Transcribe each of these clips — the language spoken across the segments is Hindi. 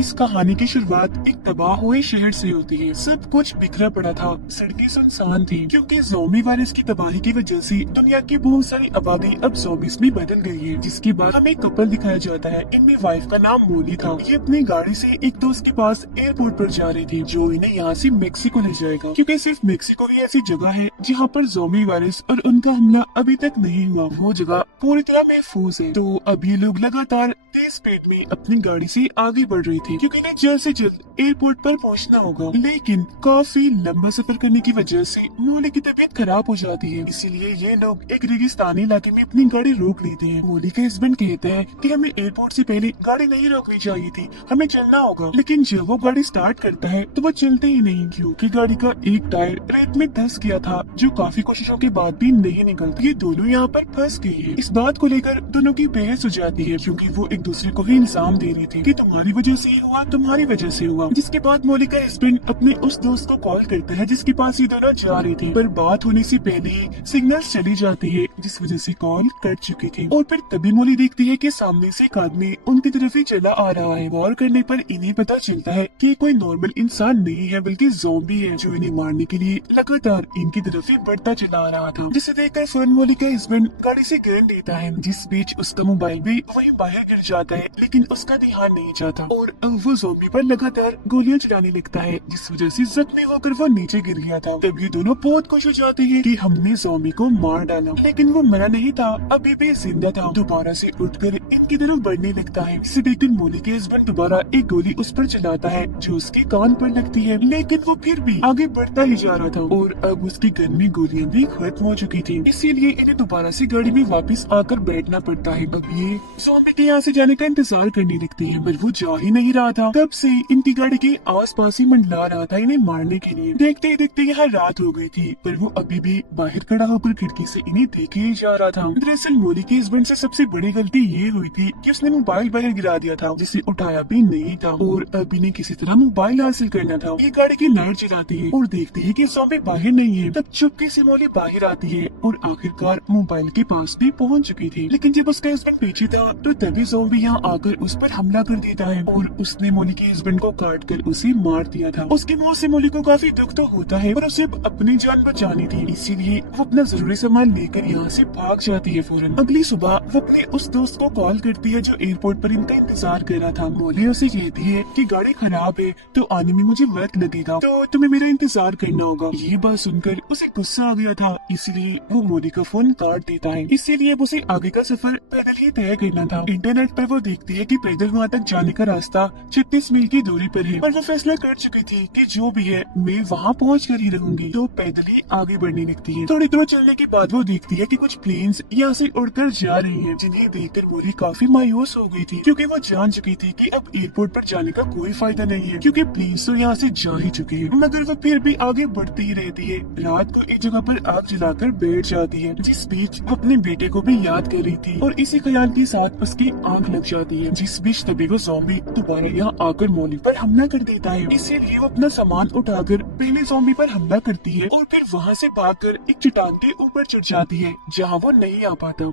इस कहानी की शुरुआत एक तबाह हुए शहर से होती है। सब कुछ बिखरा पड़ा था, सड़कें सुनसान थी क्योंकि ज़ोंबी वायरस की तबाही की वजह से दुनिया की बहुत सारी आबादी अब ज़ोंबीज में बदल गई है। जिसके बाद हमें कपल दिखाया जाता है, इनमें वाइफ का नाम मोली था। ये अपनी गाड़ी से एक दोस्त के पास एयरपोर्ट पर जा रहे थे, जो इन्हें यहाँ से मेक्सिको ले जाएगा, क्योंकि सिर्फ मेक्सिको ही ऐसी जगह है जहाँ पर ज़ोंबी वायरस और उनका हमला अभी तक नहीं हुआ। वो जगह पूरी तरह महफूज है। तो अब ये लोग लगातार तेज स्पीड में अपनी गाड़ी से आगे बढ़ रही थी क्योंकि इन्हें जल्द से जल्द एयरपोर्ट पर पहुंचना होगा। लेकिन काफी लंबा सफर करने की वजह से मोली की तबीयत खराब हो जाती है, इसीलिए ये लोग एक रेगिस्तानी इलाके में अपनी गाड़ी रोक लेते हैं। मोली के हस्बैंड कहते हैं कि हमें एयरपोर्ट से पहले गाड़ी नहीं रोकनी चाहिए थी, हमें चलना होगा। लेकिन जब वो गाड़ी स्टार्ट करता है तो वो चलते ही नहीं, क्योंकि गाड़ी का एक टायर रेत में धंस गया था, जो काफी कोशिशों के बाद भी नहीं निकलता। ये दोनों यहाँ पर फंस गई है। इस बात को लेकर दोनों की बहस हो जाती है, क्योंकि वो एक दूसरे को ही इल्जाम दे रही थी कि तुम्हारी वजह से ही हुआ, तुम्हारी वजह से हुआ। जिसके बाद मोली का हस्बैंड अपने उस दोस्त को कॉल करता है जिसके पास ये दोनों जा रहे थे, पर बात होने से पहले ही सिग्नल्स चली जाती है, जिस वजह से कॉल कट चुकी थी। और फिर तभी मोली देखती है कि सामने से एक आदमी उनकी तरफ ही चला आ रहा है। गौर करने पर इन्हें पता चलता है कि कोई नॉर्मल इंसान नहीं है, बल्कि ज़ॉम्बी है, जो इन्हें मारने के लिए लगातार इनकी तरफ ही बढ़ता चला आ रहा था। जिसे देखकर फौरन मोली का हस्बैंड गाड़ी से गिरन देता है, जिस बीच उसका मोबाइल भी वहीं बाहर गिर जाता है, लेकिन उसका ध्यान नहीं जाता और वो ज़ॉम्बी पर लगातार गोलियां चलाने लगता है, जिस वजह से जख्मी होकर वो नीचे गिर गया था। तब ये दोनों बहुत खुश हो जाते हैं कि हमने ज़ॉम्बी को मार डाला, लेकिन वो मरा नहीं था, अभी भी जिंदा था। दोबारा से उठकर इनकी तरफ बढ़ने लगता है। इसे देखकर मोली के हस्बैंड दोबारा एक गोली उस पर चलाता है, जो उसके कान पर लगती है, लेकिन वो फिर भी आगे बढ़ता ही जा रहा था और अब उसके गन में गोलियां भी खत्म हो चुकी थी। इसीलिए इन्हें दोबारा से गाड़ी में वापस आकर बैठना पड़ता है। अब ये ज़ॉम्बी के यहाँ से जाने का इंतजार करने लगते हैं, पर वो जा ही नहीं रहा था। तब से इनकी गाड़ी के आसपास ही मंडला रहा था इन्हें मारने के लिए। देखते ही देखते यहाँ रात हो गई थी, पर वो अभी भी बाहर खड़ा होकर खिड़की से इन्हें देखे ही जा रहा था। दरअसल मोली के हस्बैंड से सबसे बड़ी गलती ये हुई थी कि उसने मोबाइल बाहर गिरा दिया था, जिसे उठाया भी नहीं था, और अब इन्हें किसी तरह मोबाइल हासिल करना था। ये गाड़ी की लाइट जलाती है और देखती है कि ज़ॉम्बी बाहर नहीं है। तब चुपके से मोली बाहर आती है और आखिरकार मोबाइल के पास भी पहुंच चुकी थी। लेकिन जब उसका हस्बैंड पीछे था तो तभी ज़ॉम्बी यहाँ आकर उस पर हमला कर देता है और उसने मोली के हस्बैंड को काट कर उसे मार दिया था। उसकी मौत से मोली को काफी दुख तो होता है, पर उसे अपनी जान बचानी थी, इसीलिए वो अपना जरूरी सामान लेकर यहाँ से भाग जाती है फौरन। अगली सुबह वो अपने उस दोस्त को कॉल करती है जो एयरपोर्ट पर इनका इंतजार कर रहा था। मोली उसे कहती है कि गाड़ी खराब है तो आने में मुझे वक्त लगेगा, तो तुम्हें मेरा इंतजार करना होगा। ये बात सुनकर उसे गुस्सा आ गया था, इसलिए वो मोली का फोन काट देता है। इसीलिए उसे आगे का सफर पैदल ही तय करना था। इंटरनेट पर वो देखती है कि पैदल वहाँ तक जाने का रास्ता 36 मील की दूरी पर है, पर वो फैसला कर चुकी थी कि जो भी है मैं वहाँ पहुँच कर ही रहूंगी, तो पैदल ही आगे बढ़ने लगती है। थोड़ी दूर चलने के बाद वो देखती है कि कुछ प्लेन्स यहाँ से उड़कर जा रही हैं, जिन्हें देखकर मोली काफी मायूस हो गई थी, क्योंकि वो जान चुकी थी कि अब एयरपोर्ट पर जाने का कोई फायदा नहीं है, क्योंकि प्लेन्स तो यहाँ से जा ही चुके हैं। मगर वो फिर भी आगे बढ़ती ही रहती है। रात को एक जगह पर आग जलाकर बैठ जाती है, जिस बीच वो अपने बेटे को भी याद कर रही थी और इसी ख्याल के साथ उसकी आंख लग जाती है। जिस बीच तभी वो ज़ॉम्बी दोबारा यहाँ आकर मोली पर हमला कर देता है। इसीलिए वो अपना सामान उठाकर पहले ज़ॉम्बी पर हमला करती है और फिर वहाँ से भागकर एक चट्टान के ऊपर चढ़ जाती है, जहाँ वो नहीं आ पाता।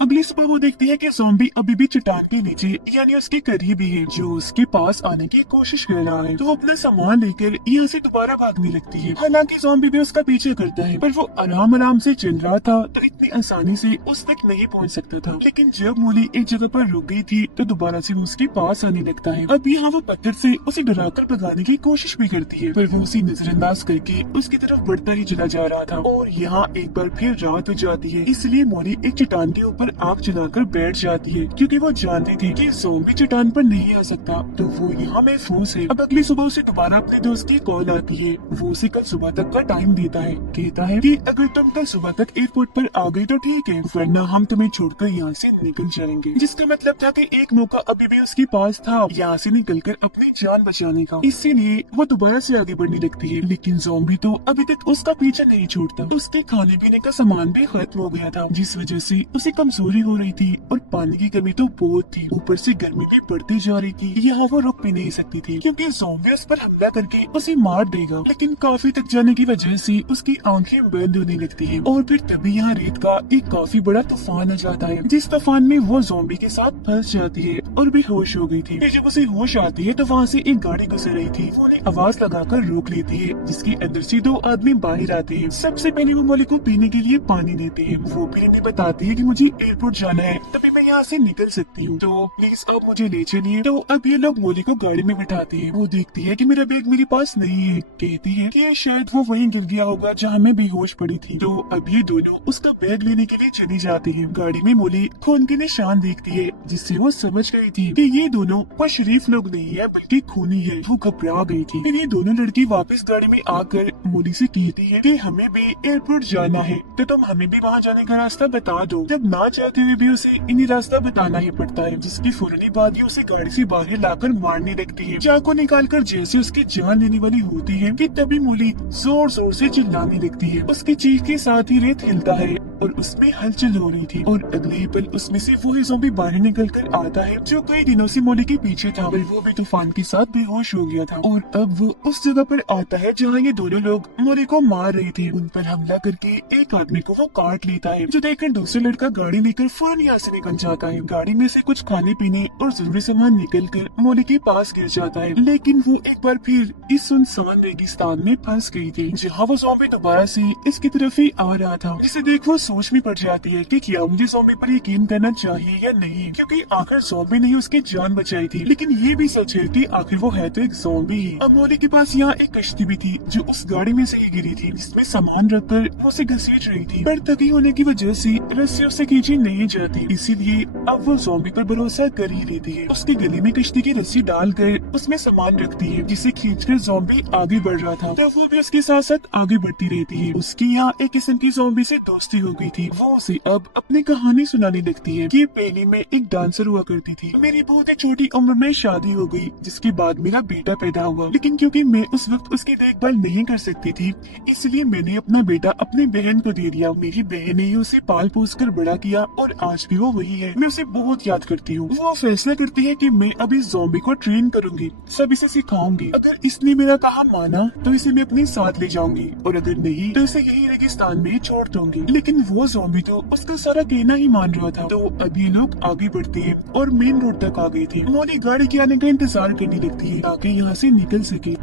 अगली सुबह वो देखती है कि ज़ॉम्बी अभी भी चट्टान के नीचे यानी उसके करीब ही है, जो उसके पास आने की कोशिश कर रहा है। तो वो अपना सामान लेकर यहाँ से दोबारा भागने लगती है। हालांकि ज़ॉम्बी भी उसका पीछे करता है, पर वो आराम आराम से चल रहा था तो इतनी आसानी से उस तक नहीं पहुँच सकता था। लेकिन जब मोली एक जगह पर रुक गई थी तो दोबारा से वो उसके पास आने लगता है। अब यहाँ वो पत्थर से उसे डराकर भगाने की कोशिश भी करती है, पर वो उसे नजरअंदाज करके उसकी तरफ बढ़ता ही चला जा रहा था। और यहाँ एक बार फिर रात हो जाती है, इसलिए मोली एक चट्टान के ऊपर आग जलाकर बैठ जाती है, क्योंकि वो जानती थी कि ज़ॉम्बी चट्टान पर नहीं आ सकता, तो वो यहाँ महफूज है। अब अगली सुबह उसे दोबारा अपने दोस्त की कॉल आती है। वो उसे कल सुबह तक का टाइम देता है, कहता है कि अगर तुम कल सुबह तक एयरपोर्ट पर आ गई तो ठीक है, वरना हम तुम्हें छोड़कर यहाँ से निकल जाएंगे। जिसका मतलब था कि एक मौका अभी भी उसके पास था यहाँ से निकलकर अपनी जान बचाने का। इसीलिए वो दोबारा से आगे बढ़ने लगती है, लेकिन ज़ॉम्बी तो अभी तक उसका पीछा नहीं छोड़ता। उसके खाने पीने का सामान भी खत्म हो गया था, जिस वजह से उसे कमजोर कमजोरी हो रही थी और पानी की कमी तो बहुत थी। ऊपर से गर्मी भी बढ़ती जा रही थी। यहाँ वो रुक भी नहीं सकती थी क्योंकि ज़ॉम्बी उस पर हमला करके उसे मार देगा। लेकिन काफी थक जाने की वजह से उसकी आंखें बंद होने लगती है और फिर तभी यहाँ रेत का एक काफी बड़ा तूफान आ जाता है, जिस तूफान में वो ज़ॉम्बी के साथ फंस जाती है और बेहोश हो गई थी। फिर जब उसे होश आती है तो वहाँ से एक गाड़ी गुजर रही थी। वो उन्हें आवाज लगाकर रोक लेती है, जिसके अंदर से दो आदमी बाहर आते हैं। सबसे पहले वो मोली को पीने के लिए पानी देती है। वो फिर इन्हें बताती है कि मुझे एयरपोर्ट जाना है, तभी मैं यहाँ से निकल सकती हूँ, तो प्लीज आप मुझे ले चलिए। तो अब ये लोग मोली को गाड़ी में बिठाते हैं। वो देखती है कि मेरा बैग मेरे पास नहीं है। कहती है कि शायद वो वहीं गिर गया होगा जहाँ मैं बेहोश पड़ी थी। तो अब ये दोनों उसका बैग लेने के लिए चली जाती है। गाड़ी में मोली खून के निशान देखती है, जिससे वो समझ गई थी कि ये दोनों वो शरीफ लोग नहीं है बल्कि खूनी है। वो घबरा गई थी। फिर ये दोनों लड़की वापस गाड़ी में आकर मोली से कहती है कि हमें भी एयरपोर्ट जाना है, तो तुम हमें भी वहाँ जाने का रास्ता बता दो। जब ना चाहते हुए भी उसे इन्हीं रास्ता बताना ही पड़ता है, जिसकी फौरनी बाद ही उसे गाड़ी से बाहर लाकर मारने लगती है। चाकू निकालकर जैसे उसकी जान लेने वाली होती है कि तभी मोली जोर जोर से चिल्लाने लगती है। उसकी चीख के साथ ही रेत हिलता है और उसमें हलचल हो रही थी और अगले ही पल उसमें से वो ही ज़ॉम्बी बाहर निकल कर आता है जो कई दिनों से मोली के पीछे था। और वो भी तूफान के साथ बेहोश हो गया था और अब वो उस जगह पर आता है जहाँ ये दोनों लोग मोली को मार रहे थे। उन पर हमला करके एक आदमी को वो काट लेता है, जो देखकर दूसरा लड़का गाड़ी लेकर फौरन यहाँ से निकल जाता है। गाड़ी में से कुछ खाने पीने और जरूरी सामान निकल कर मोली के पास गिर जाता है, लेकिन वो एक बार फिर इस सुनसान रेगिस्तान में फंस गई थी, जहाँ वो ज़ॉम्बी दोबारा से इसकी तरफ ही आ रहा था। जिसे देख वो सोच में पड़ जाती है कि क्या मुझे ज़ॉम्बी पर यकीन करना चाहिए या नहीं, क्योंकि आखिर ज़ॉम्बी ने उसकी जान बचाई थी। लेकिन ये भी सच है कि आखिर वो है तो एक ज़ॉम्बी ही। अब मोली के पास यहाँ एक कश्ती भी थी जो उस गाड़ी में से ही गिरी थी, जिसमें सामान रखकर वो उसे घसीट रही थी, पर थकी होने की वजह से रस्सी उसे खींची नहीं जाती। इसीलिए अब वो ज़ॉम्बी पर भरोसा कर ही लेती है। उसके गले में कश्ती की रस्सी डालकर उसमें सामान रखती है, जिसे खींचकर ज़ॉम्बी आगे बढ़ रहा था। तो वो भी उसके साथ साथ आगे बढ़ती रहती है। उसकी यहाँ एक किस्म की ज़ॉम्बी से दोस्ती हो गई थी। वो उसे अब अपनी कहानी सुनाने लगती है कि पहले मैं एक डांसर हुआ करती थी। मेरी बहुत ही छोटी उम्र में शादी हो गई, जिसके बाद मेरा बेटा पैदा हुआ। लेकिन क्योंकि मैं उस वक्त उसकी देखभाल नहीं कर सकती थी, इसलिए मैंने अपना बेटा अपनी बहन को दे दिया। मेरी बहन ने उसे पाल पोस कर बड़ा किया और आज भी वो वही है। मैं उसे बहुत याद करती हूँ। वो फैसला करती है कि मैं अब इस ज़ॉम्बी को ट्रेन करूंगी, सब इसे सिखाऊंगी। अगर इसने मेरा कहा माना तो इसे मैं अपने साथ ले जाऊंगी, और अगर नहीं तो इसे यही रेगिस्तान में छोड़ दूंगी। लेकिन वो ज़ॉम्बी तो उसका सारा कहना ही मान रहा था। तो अब ये लोग आगे बढ़ते हैं और मेन रोड तक आ गए थे। मोली गाड़ी के आने का इंतजार करने लगती है ताकि यहाँ से निकल सके।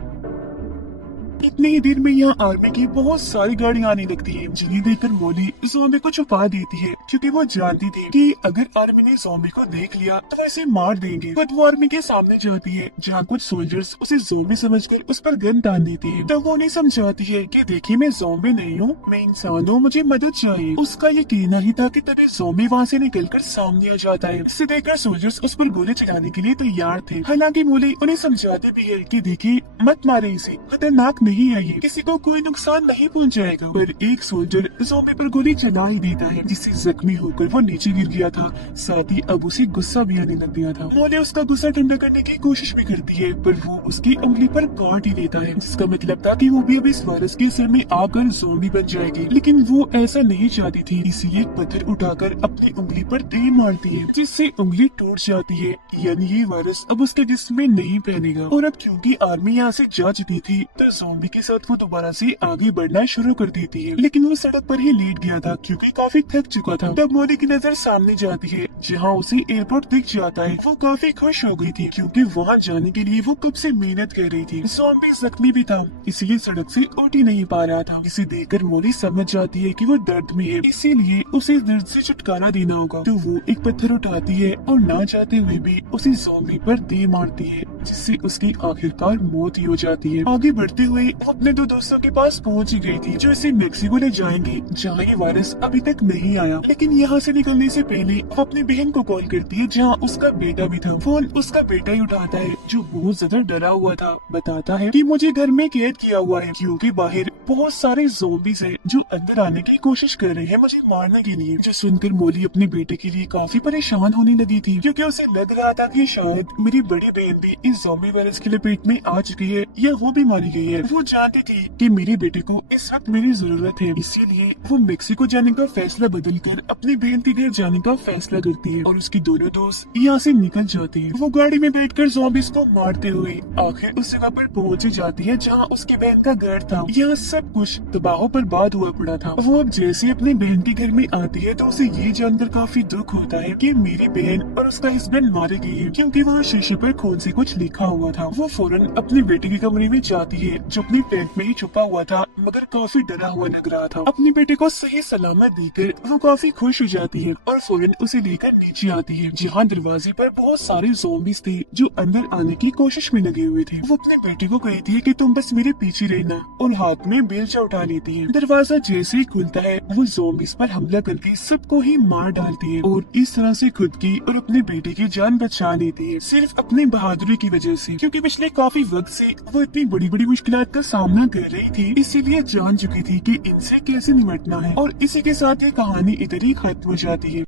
इतनी ही देर में यहाँ आर्मी की बहुत सारी गाड़ियाँ आने लगती है, जिन्हें देखकर मोली ज़ॉम्बी को छुपा देती है, क्योंकि वो जानती थी कि अगर आर्मी ने ज़ॉम्बी को देख लिया तो इसे मार देंगे। बट वो आर्मी के सामने जाती है, जहाँ कुछ सोल्जर्स उसे ज़ॉम्बी समझकर उस पर गन तान देती है। तो वो उन्हें समझाती है कि देखिए मैं ज़ॉम्बी नहीं हूँ, मैं इंसान हूँ, मुझे मदद चाहिए। उसका ये कहना ही था कि तभी ज़ॉम्बी वहाँ से निकलकर सामने आ जाता है। इसे देखकर सोल्जर्स उस पर गोली चलाने के लिए तैयार थे। हालांकि मोली उन्हें समझाते भी है कि देखिए मत मारे इसे, खतरनाक नहीं है, ये किसी को कोई नुकसान नहीं पहुंचाएगा। पर एक सोल्जर ज़ॉम्बी पर गोली चला ही देता है, जिससे जख्मी होकर वो नीचे गिर गया था। साथ ही अब उसे गुस्सा भी आने लग गया था। मोली उसका गुस्सा ठंडा करने की कोशिश भी करती है, पर वो उसकी उंगली पर काट ही लेता है, जिसका मतलब था कि वो भी अब इस वायरस के असर में आकर ज़ॉम्बी बन जाएगी। लेकिन वो ऐसा नहीं चाहती थी, इसीलिए पत्थर उठाकर अपनी उंगली पर दे मारती है, जिससे उंगली टूट जाती है। यानी ये वायरस अब उसके जिस्म में नहीं फैलेगा। और अब क्योंकि आर्मी यहाँ से जा चुकी थी, तो ज़ॉम्बी के साथ वो दोबारा से आगे बढ़ना शुरू कर देती है। लेकिन वो सड़क पर ही लेट गया था, क्योंकि काफी थक चुका था। तब मोली की नजर सामने जाती है, जहाँ उसे एयरपोर्ट दिख जाता है। वो काफी खुश हो गई थी, क्योंकि वहाँ जाने के लिए वो कब से मेहनत कर रही थी। ज़ॉम्बी जख्मी भी था, इसलिए सड़क से उठ ही नहीं पा रहा था। इसे देखकर मोली समझ जाती है कि वो दर्द में है, इसीलिए उसे दर्द से छुटकारा देना होगा। तो वो एक पत्थर उठाती है और ना चाहते हुए भी उसे ज़ॉम्बी पर दे मारती है, जिससे उसकी आखिरकार मौत ही हो जाती है। आगे बढ़ते हुए वो अपने दो दोस्तों के पास पहुंच गई थी, जो इसे मेक्सिको ले जाएंगे, जहाँ ये वायरस अभी तक नहीं आया। लेकिन यहाँ से निकलने से पहले वो अपनी बहन को कॉल करती है, जहाँ उसका बेटा भी था। फोन उसका बेटा ही उठाता है, जो बहुत ज्यादा डरा हुआ था। बताता है कि मुझे घर में कैद किया हुआ है, क्योंकि बाहर बहुत सारे ज़ॉम्बीज़ हैं जो अंदर आने की कोशिश कर रहे हैं मुझे मारने के लिए। जो सुनकर मोली अपने बेटे के लिए काफी परेशान होने लगी थी, क्योंकि उसे लग रहा था कि शायद मेरी बड़ी बहन भी इस ज़ॉम्बी वायरस की लपेट में आ चुकी है या वो भी मारी गई है। वो जानती थी कि मेरे बेटे को इस वक्त मेरी जरूरत है, इसीलिए वो मेक्सिको जाने का फैसला बदलकर अपनी बहन के घर जाने का फैसला करती है और उसके दोनों दोस्त यहाँ से निकल जाते हैं। वो गाड़ी में बैठकर ज़ॉम्बीज़ को मारते हुए आखिर उस जगह पर पहुँच जाती है जहाँ उसकी बहन का घर था। यहाँ सब कुछ तबाह बर्बाद हुआ पड़ा था। वो अब जैसे अपनी बहन के घर में आती है तो उसे ये जानकर काफी दुख होता है कि मेरी बहन और उसका हस्बैंड मारे गए हैं, क्योंकि वहाँ शीशे पर खून से कुछ लिखा हुआ था। वो फौरन अपने बेटे के कमरे में जाती है जो अपनी टेंट में ही छुपा हुआ था मगर काफी डरा हुआ लग रहा था। अपने बेटे को सही सलामत देकर वो काफी खुश हो जाती है और फौरन उसे लेकर नीचे आती है जहाँ दरवाजे पर बहुत सारे ज़ॉम्बीज़ थे जो अंदर आने की कोशिश में लगे हुए थे। वो अपने बेटे को कहती है कि तुम बस मेरे पीछे रहना और हाथ में बेलचा उठा लेती है। दरवाजा जैसे ही खुलता है वो ज़ॉम्बीज़ पर हमला करके सबको ही मार डालती है और इस तरह से खुद की और अपने बेटे की जान बचा लेती है सिर्फ अपनी बहादुरी की वजह से, क्योंकि पिछले काफी वक्त से वो इतनी बड़ी बड़ी मुश्किलात का सामना कर रही थी, इसीलिए जान चुकी थी कि इनसे कैसे निपटना है। और इसी के साथ ये कहानी इधर ही खत्म हो जाती है।